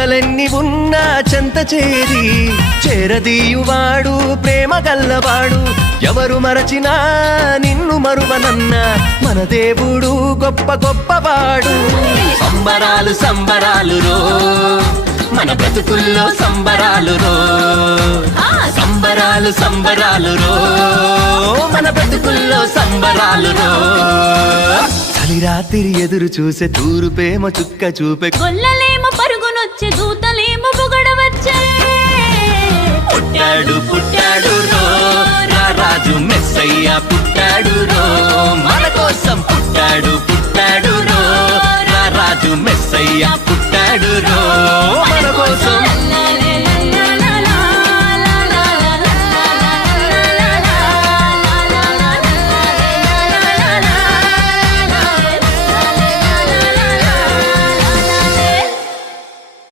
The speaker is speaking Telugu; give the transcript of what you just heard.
జంటలెన్ని ఉన్నా చెంత చేరి చేరదీయువాడు ప్రేమ గల్లవాడు. ఎవరు మరచినా నిన్ను మరువనన్న మన దేవుడు గొప్ప గొప్పవాడు. సంబరాలు సంబరాలు రో మన బ్రతుకుల్లో సంబరాలు రో, సంబరాలు సంబరాలు రో మన బ్రతుకుల్లో సంబరాలు రో. చలి రాత్రి ఎదురు చూసే తూరు ప్రేమ చుక్క చూపే గొల్లలేమో పరుగునొచ్చే దూతలేమో పొగడవచ్చే. పుట్టాడు పుట్టాడు రో నా రాజు మెస్సయ్య పుట్టాడు రో, మన కోసం పుట్టాడు పుట్టాడు రో నా రాజు మెస్సయ్య పుట్టాడు రో.